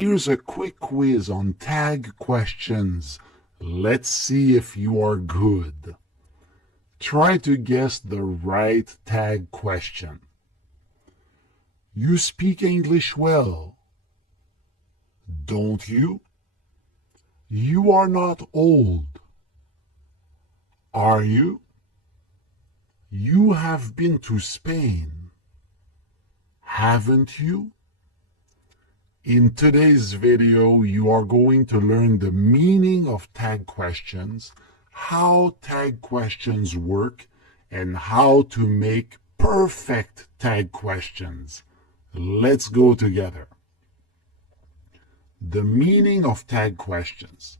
Here's a quick quiz on tag questions. Let's see if you are good. Try to guess the right tag question. You speak English well, don't you? You are not old, are you? You have been to Spain, haven't you? In today's video, you are going to learn the meaning of tag questions, how tag questions work, and how to make perfect tag questions. Let's go together. The meaning of tag questions.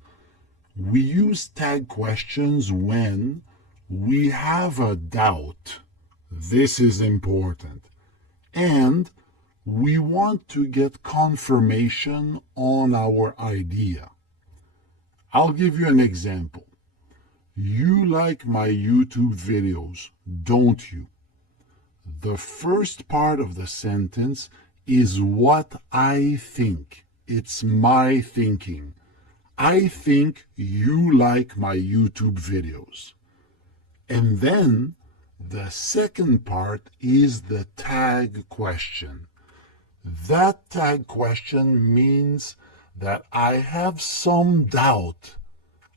We use tag questions when we have a doubt. This is important. And we want to get confirmation on our idea. I'll give you an example. You like my YouTube videos, don't you? The first part of the sentence is what I think. It's my thinking. I think you like my YouTube videos. And then the second part is the tag question. That tag question means that I have some doubt.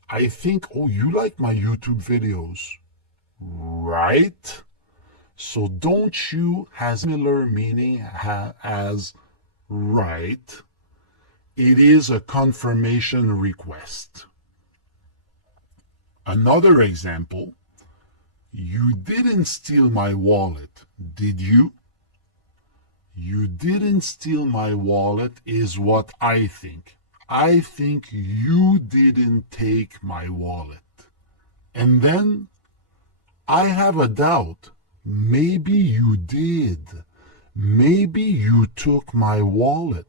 I think, oh, you like my YouTube videos, right? So don't you has similar meaning as right. It is a confirmation request. Another example, you didn't steal my wallet, did you? You didn't steal my wallet is what I think. I think you didn't take my wallet. And then I have a doubt. Maybe you did. Maybe you took my wallet.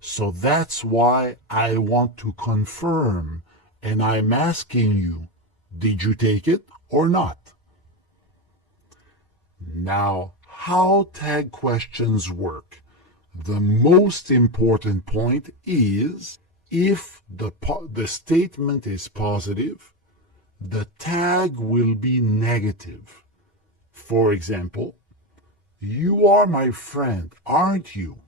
So that's why I want to confirm. And I'm asking you, did you take it or not? Now, how tag questions work. The most important point is if the statement is positive, the tag will be negative. For example, you are my friend, aren't you?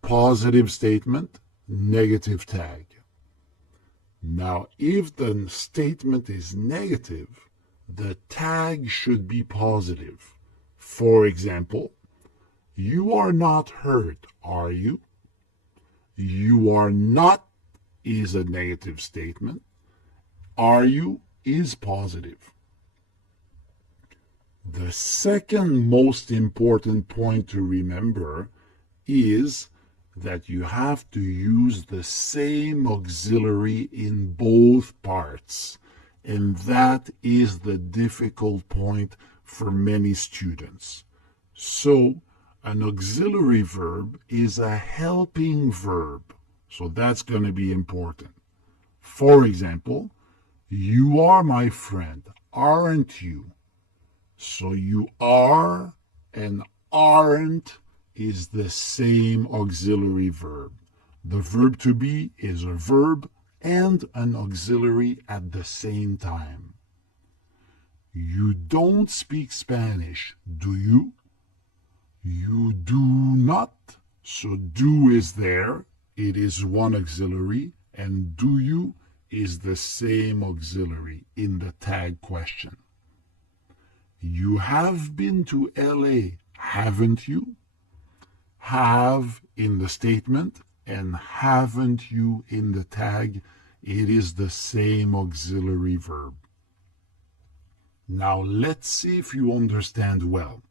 Positive statement, negative tag. Now, if the statement is negative, the tag should be positive. For example, you are not hurt, are you? You are not is a negative statement. Are you is positive. The second most important point to remember is that you have to use the same auxiliary in both parts. And that is the difficult point for many students. So, an auxiliary verb is a helping verb. So that's going to be important. For example, you are my friend, aren't you? So you are and aren't is the same auxiliary verb. The verb to be is a verb and an auxiliary at the same time. You don't speak Spanish, do you? You do not. So do is there. It is one auxiliary. And do you is the same auxiliary in the tag question. You have been to LA, haven't you? Have in the statement and haven't you in the tag. It is the same auxiliary verb. Now let's see if you understand well.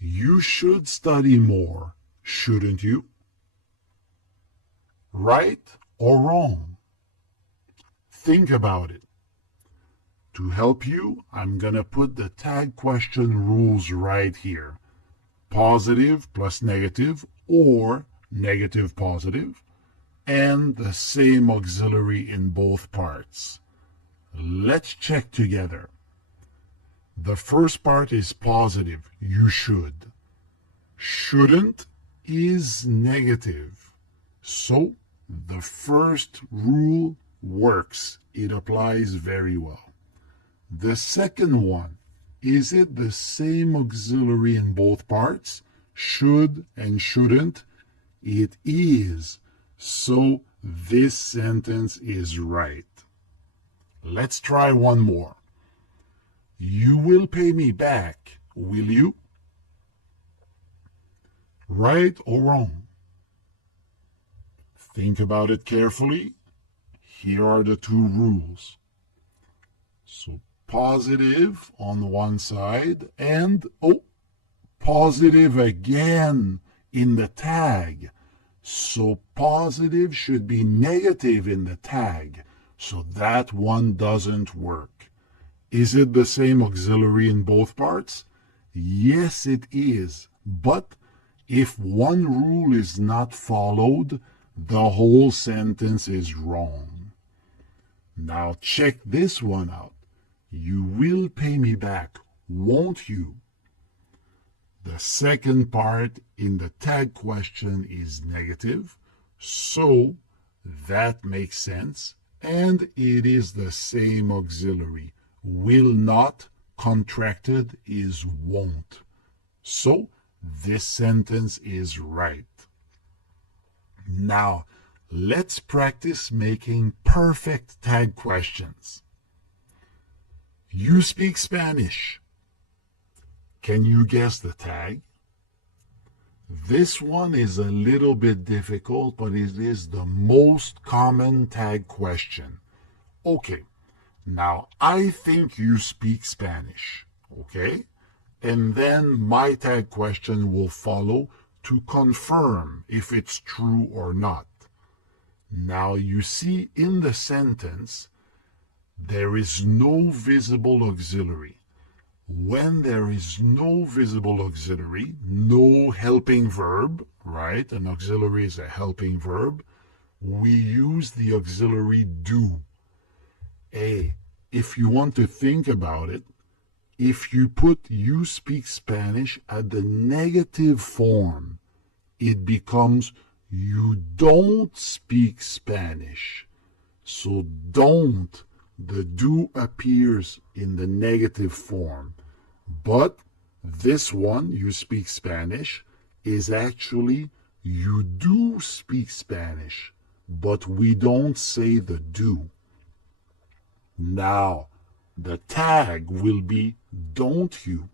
You should study more, shouldn't you? Right or wrong? Think about it. To help you, I'm going to put the tag question rules right here. Positive plus negative or negative positive, and the same auxiliary in both parts. Let's check together. The first part is positive, you should. Shouldn't is negative. So the first rule works. It applies very well. The second one, is it the same auxiliary in both parts? Should and shouldn't? It is. So this sentence is right. Let's try one more. You will pay me back, will you? Right or wrong? Think about it carefully. Here are the two rules. So positive on one side and, positive again in the tag. So positive should be negative in the tag. So that one doesn't work. Is it the same auxiliary in both parts? Yes, it is. But if one rule is not followed, the whole sentence is wrong. Now check this one out. You will pay me back, won't you? The second part in the tag question is negative, so that makes sense, and it is the same auxiliary. Will not contracted is won't. So this sentence is right. Now, let's practice making perfect tag questions. You speak Spanish. Can you guess the tag? This one is a little bit difficult, but it is the most common tag question. Okay, now I think you speak Spanish, okay? And then my tag question will follow to confirm if it's true or not. Now you see in the sentence, there is no visible auxiliary. When there is no visible auxiliary, no helping verb, right? An auxiliary is a helping verb. We use the auxiliary do. If you want to think about it, if you put you speak Spanish at the negative form, it becomes you don't speak Spanish. So don't, the do appears in the negative form. But this one, you speak Spanish, is actually you do speak Spanish, but we don't say the do. Now, the tag will be don't you,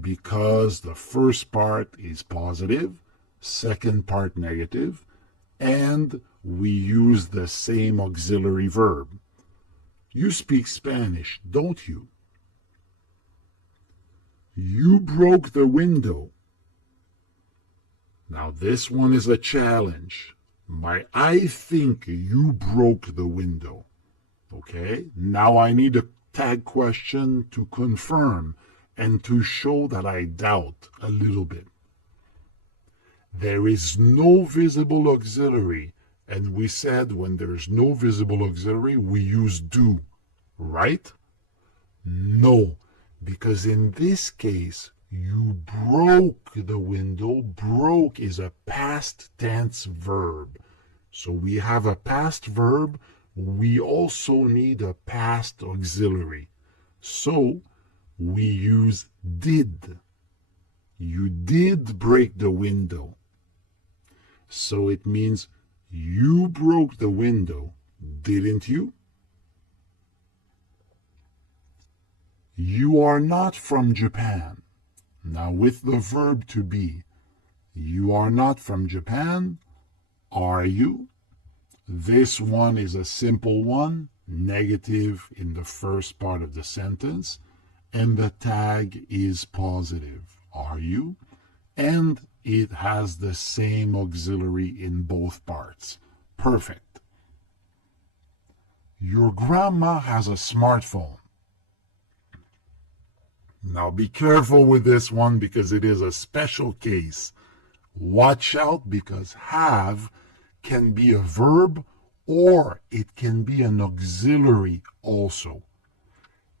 because the first part is positive, second part negative, and we use the same auxiliary verb. You speak Spanish, don't you? You broke the window. Now this one is a challenge. I think you broke the window. Okay, now I need a tag question to confirm and to show that I doubt a little bit. There is no visible auxiliary, and we said when there's no visible auxiliary, we use do, right? No, because in this case, you broke the window. Broke is a past tense verb. So we have a past verb. We also need a past auxiliary. So we use did. You did break the window. So it means you broke the window, didn't you? You are not from Japan. Now with the verb to be, you are not from Japan, are you? This one is a simple one, negative in the first part of the sentence, and the tag is positive, are you? And it has the same auxiliary in both parts. Perfect. Your grandma has a smartphone. Now be careful with this one because it is a special case. Watch out because have can be a verb or it can be an auxiliary also.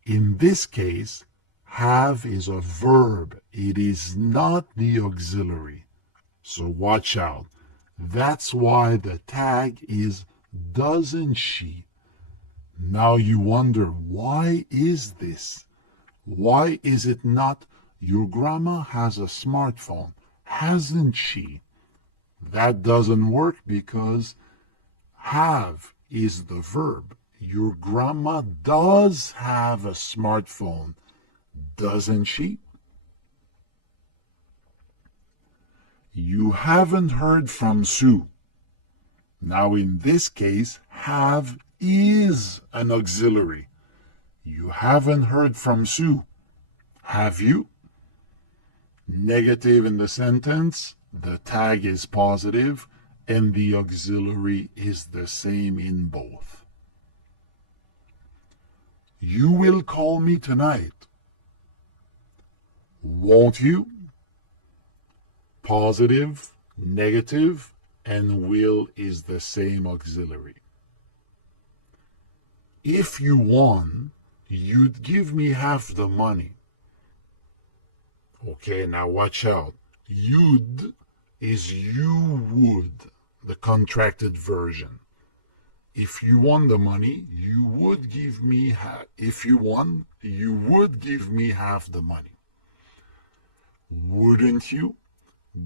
In this case, have is a verb. It is not the auxiliary. So watch out. That's why the tag is doesn't she. Now you wonder, why is this? Why is it not your grandma has a smartphone? Hasn't she? That doesn't work because have is the verb. Your grandma does have a smartphone, doesn't she? You haven't heard from Sue. Now in this case, have is an auxiliary. You haven't heard from Sue. Have you? Negative in the sentence, the tag is positive, and the auxiliary is the same in both. You will call me tonight. Won't you? Positive, negative, and will is the same auxiliary. If you won, you'd give me half the money. Okay, now watch out. You'd is you would, the contracted version. If you won the money, you would give me if you won, you would give me half the money. Wouldn't you?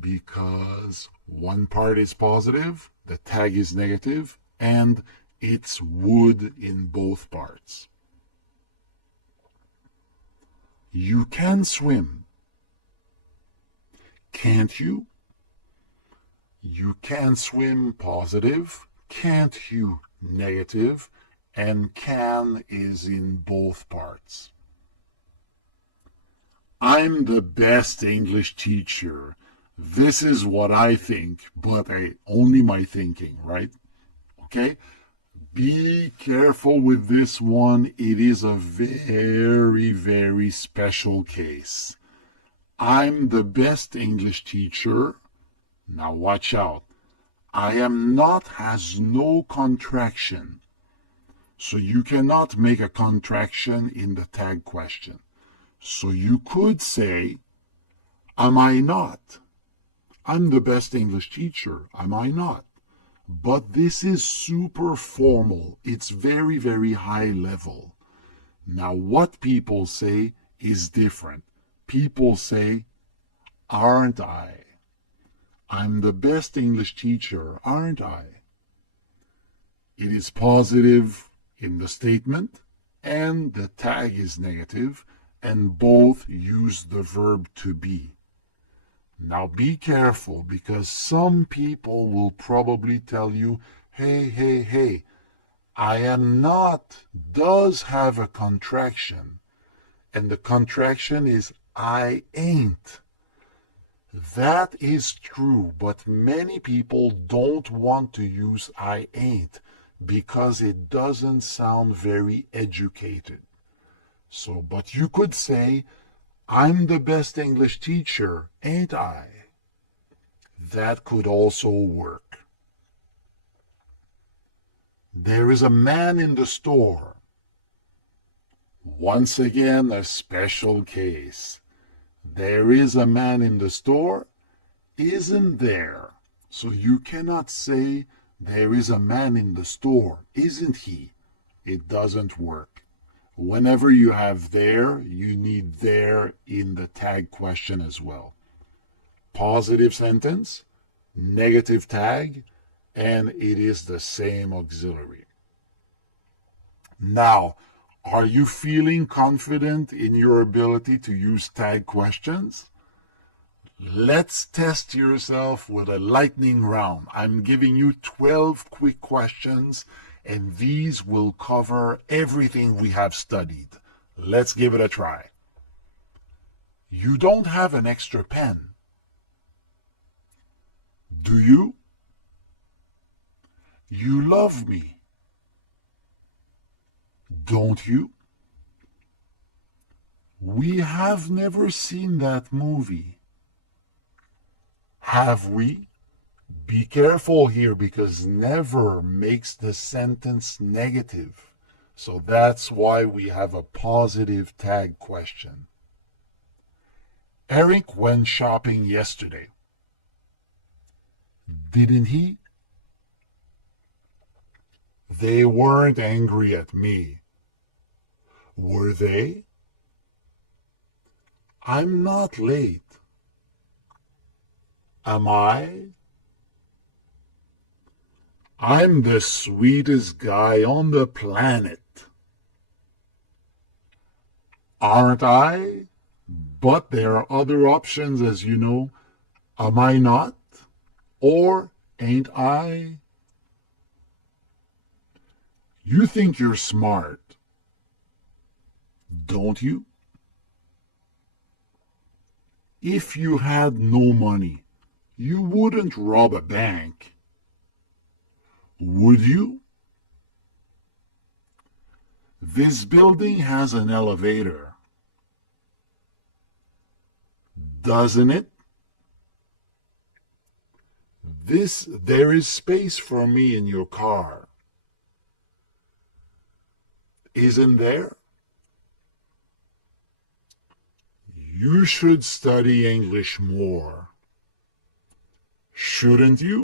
Because one part is positive, the tag is negative, and it's would in both parts. You can swim. Can't you? You can swim positive, can't you negative, and can is in both parts. I'm the best English teacher. This is what I think, but only my thinking, right? Okay? Be careful with this one. It is a very, very special case. I'm the best English teacher. Now watch out. I am not has no contraction. So you cannot make a contraction in the tag question. So you could say, am I not? I'm the best English teacher. Am I not? But this is super formal. It's very, very high level. Now what people say is different. People say, aren't I? I'm the best English teacher, aren't I? It is positive in the statement, and the tag is negative, and both use the verb to be. Now be careful, because some people will probably tell you, hey, I am not does have a contraction, and the contraction is I ain't. That is true, but many people don't want to use I ain't because it doesn't sound very educated. So, but you could say, I'm the best English teacher, ain't I? That could also work. There is a man in the store. Once again, a special case. There is a man in the store, isn't there? So you cannot say, there is a man in the store, isn't he? It doesn't work. Whenever you have there, you need there in the tag question as well. Positive sentence, negative tag, and it is the same auxiliary. Now, are you feeling confident in your ability to use tag questions? Let's test yourself with a lightning round. I'm giving you 12 quick questions, and these will cover everything we have studied. Let's give it a try. You don't have an extra pen. Do you? You love me. Don't you? We have never seen that movie. Have we? Be careful here because never makes the sentence negative. So that's why we have a positive tag question. Eric went shopping yesterday. Didn't he? They weren't angry at me. Were they? I'm not late. Am I? I'm the sweetest guy on the planet. Aren't I? But there are other options, as you know. Am I not? Or ain't I? You think you're smart, don't you? If you had no money, you wouldn't rob a bank, would you? This building has an elevator, doesn't it? There is space for me in your car, isn't there? You should study English more, shouldn't you?